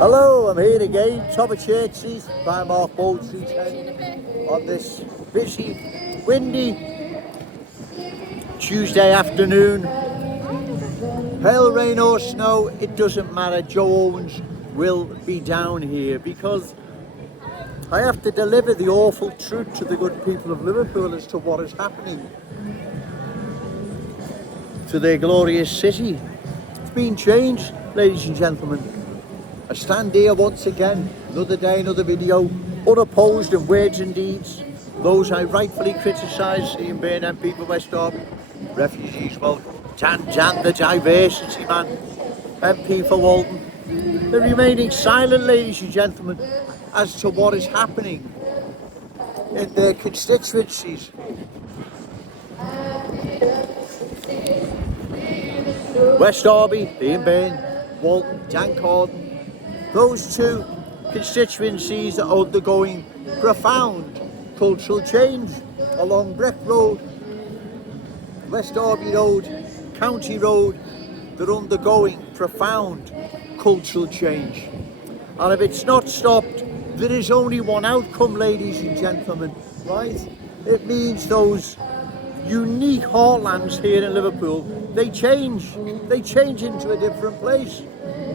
Hello, I'm here again, top of Church Street, by Mark Bold Street on this busy, windy Tuesday afternoon. Hail, rain or snow, it doesn't matter. Joe Owens will be down here because I have to deliver the awful truth to the good people of Liverpool as to what is happening to their glorious city. It's been changed, ladies and gentlemen. I stand here once again, another day, another video, unopposed in words and deeds. Those I rightfully criticise, seeing Byrne MP for West Derby, refugees welcome, Jan the diversity man, MP for Walton. They're remaining silent, ladies and gentlemen, as to what is happening in their constituencies. West Derby, being Byrne, Walton, Jan Carden. Those two constituencies are undergoing profound cultural change. Along Brick Road, West Derby Road, County Road, they're undergoing profound cultural change. And if it's not stopped, there is only one outcome, ladies and gentlemen, right? It means those unique heartlands here in Liverpool, they change into a different place.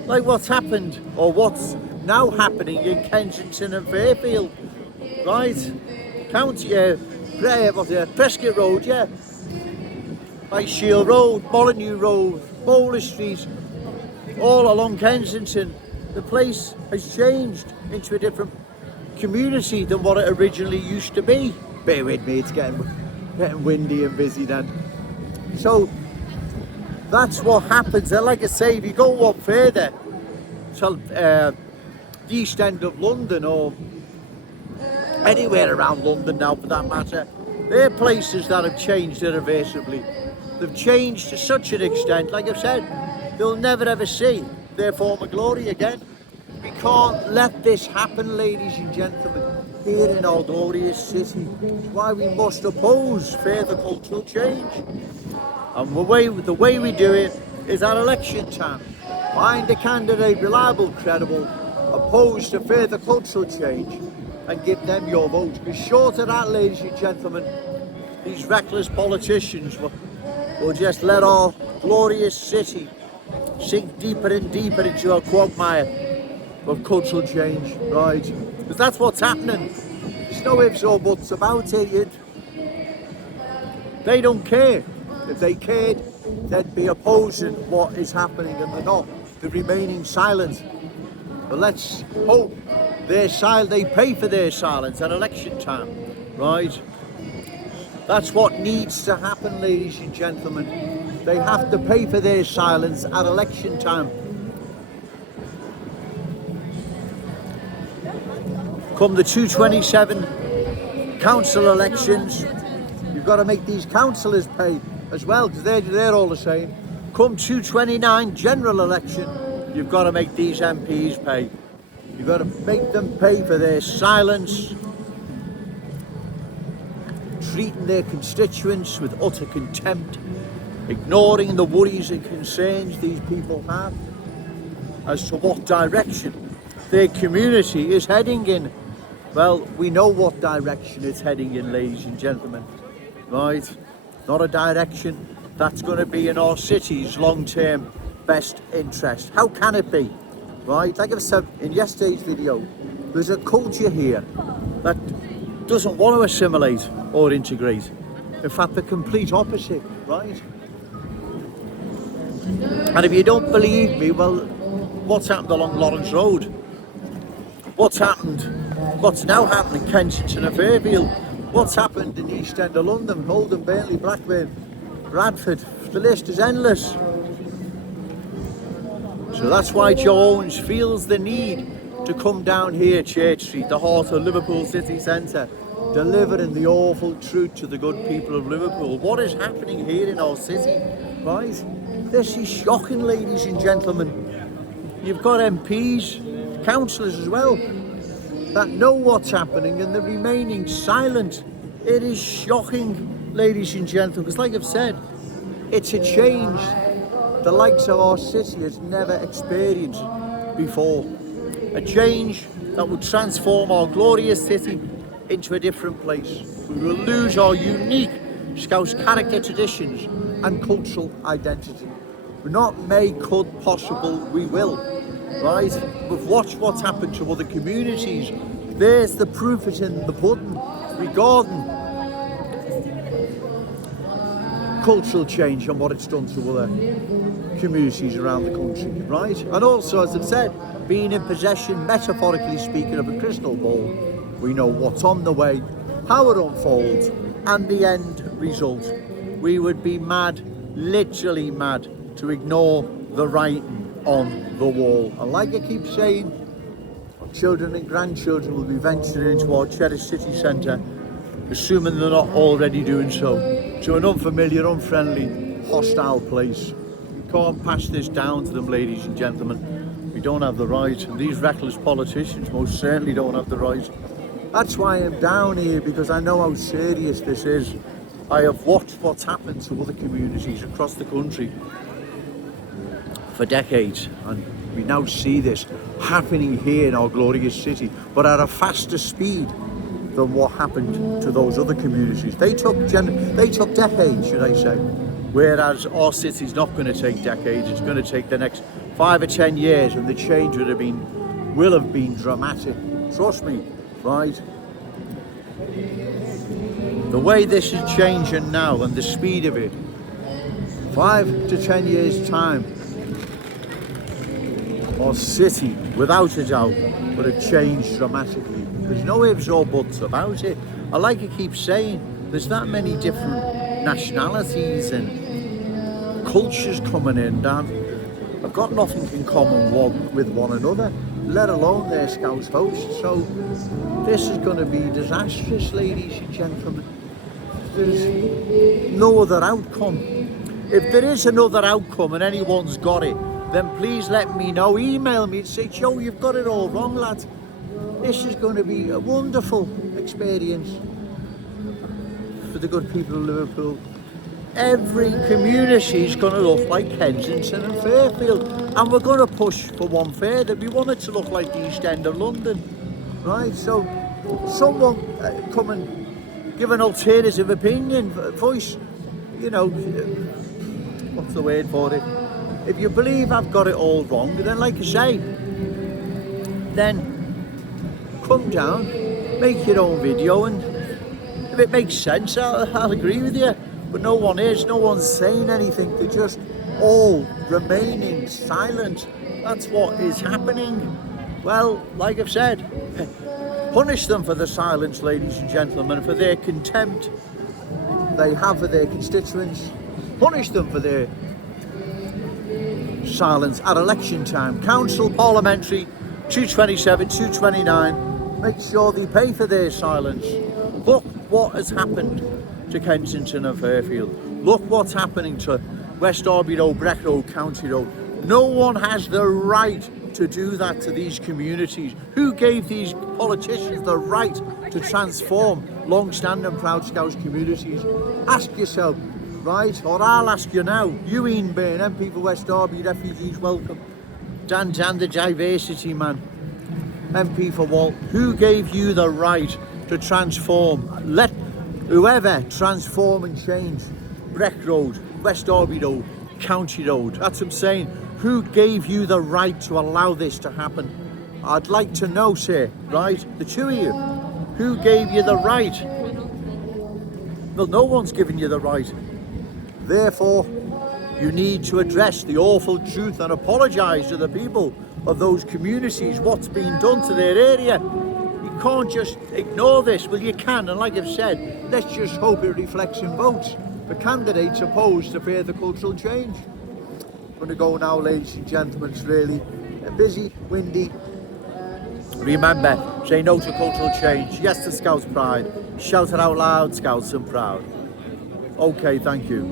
Like what's happened, or what's now happening in Kensington and Fairfield, right? Prescott Road, yeah. Like Shield Road, Molyneux Road, Bowler Street, all along Kensington. The place has changed into a different community than what it originally used to be. Bear with me, it's getting windy and busy then. So that's what happens. And like I say, if you go up further to the East End of London, or anywhere around London now for that matter, they're places that have changed irreversibly. They've changed to such an extent, like I've said, they'll never ever see their former glory again. We can't let this happen, ladies and gentlemen, here in our glorious city. It's why we must oppose further cultural change. And the way we do it is at election time. Find a candidate reliable, credible, opposed to further cultural change, and give them your vote. Be short of that, ladies and gentlemen. These reckless politicians will just let our glorious city sink deeper and deeper into a quagmire of cultural change, right? Because that's what's happening. There's no ifs or buts about it. They don't care. If they cared, they'd be opposing what is happening, and they're not. They're remaining silent. But let's hope they pay for their silence at election time, right? That's what needs to happen, ladies and gentlemen. They have to pay for their silence at election time. Come the 227 council elections, you've got to make these councillors pay as well, because they're all the same. Come 229 general election, you've got to make these MPs pay. You've got to make them pay for their silence, treating their constituents with utter contempt, ignoring the worries and concerns these people have as to what direction their community is heading in. Well, we know what direction it's heading in, ladies and gentlemen, right? Not a direction that's going to be in our city's long-term best interest. How can it be, right? Like I said in yesterday's video, there's a culture here that doesn't want to assimilate or integrate. In fact, the complete opposite, right? And if you don't believe me, well, what's happened along Lawrence Road? What's now happening in Kensington and Fairfield? What's happened in the East End of London, Oldham, Burnley, Blackburn, Bradford? The list is endless. So that's why Joe Owens feels the need to come down here, Church Street, the heart of Liverpool city centre, delivering the awful truth to the good people of Liverpool. What is happening here in our city, right? This is shocking, ladies and gentlemen. You've got MPs, councillors as well, that know what's happening and they're remaining silent. It is shocking, ladies and gentlemen, because like I've said, it's a change the likes of our city has never experienced before. A change that will transform our glorious city into a different place. We will lose our unique Scouse character, traditions and cultural identity. We're not may, could, possible, we will. Right? We've watched what's happened to other communities. There's the proof is in the pudding regarding cultural change and what it's done to other communities around the country, right? And also, as I've said, being in possession, metaphorically speaking, of a crystal ball, we know what's on the way, how it unfolds, and the end result. We would be mad, literally mad, to ignore the writing on the wall. And like I keep saying, our children and grandchildren will be venturing into our cherished city centre, assuming they're not already doing so, to an unfamiliar, unfriendly, hostile place. We can't pass this down to them, ladies and gentlemen. We don't have the right, and these reckless politicians most certainly don't have the right. That's why I'm down here, because I know how serious this is. I have watched what's happened to other communities across the country for decades, and we now see this happening here in our glorious city, but at a faster speed than what happened to those other communities. They took decades, should I say, whereas our city's not going to take decades. It's going to take the next 5 or 10 years, and the change will have been dramatic. Trust me, right? The way this is changing now and the speed of it, 5 to 10 years time, our city, without a doubt, would have changed dramatically. There's no ifs or buts about it. I like to keep saying, there's that many different nationalities and cultures coming in that have got nothing in common with one another, let alone their Scouse hosts. So this is going to be disastrous, ladies and gentlemen. There's no other outcome. If there is another outcome and anyone's got it, then please let me know. Email me and say, Joe, you've got it all wrong, lad. This is going to be a wonderful experience for the good people of Liverpool. Every community is going to look like Kensington and Fairfield, and we're going to push for one further. We want it to look like the East End of London, right? So someone come and give an alternative opinion, voice, you know, what's the word for it? If you believe I've got it all wrong, then like I say, then come down, make your own video, and if it makes sense, I'll agree with you. But no one is, no one's saying anything. They're just all remaining silent. That's what is happening. Well, like I've said, punish them for the silence, ladies and gentlemen, for their contempt they have for their constituents. Punish them for their silence at election time. Council, parliamentary, 227, 229. Make sure they pay for their silence. Look what has happened to Kensington and Fairfield. Look what's happening to West Derby Road, Breck Road, County Road. No one has the right to do that to these communities. Who gave these politicians the right to transform long-standing proud Scouse communities? Ask yourself, right? Or I'll ask you now. You, Ian Byrne, MP for West Derby, refugees welcome. Dan, the diversity man, MP for Walt. Who gave you the right to transform? Let whoever transform and change Breck Road, West Derby Road, County Road. That's what I'm saying. Who gave you the right to allow this to happen? I'd like to know, sir, right? The two of you. Who gave you the right? Well, no one's given you the right. Therefore, you need to address the awful truth and apologise to the people of those communities, what's been done to their area. You can't just ignore this. Well, you can, and like I've said, let's just hope it reflects in votes for candidates opposed to further cultural change. I'm going to go now, ladies and gentlemen. It's really busy, windy. Remember, say no to cultural change. Yes to Scouse pride. Shout it out loud, Scouts and proud. Okay, thank you.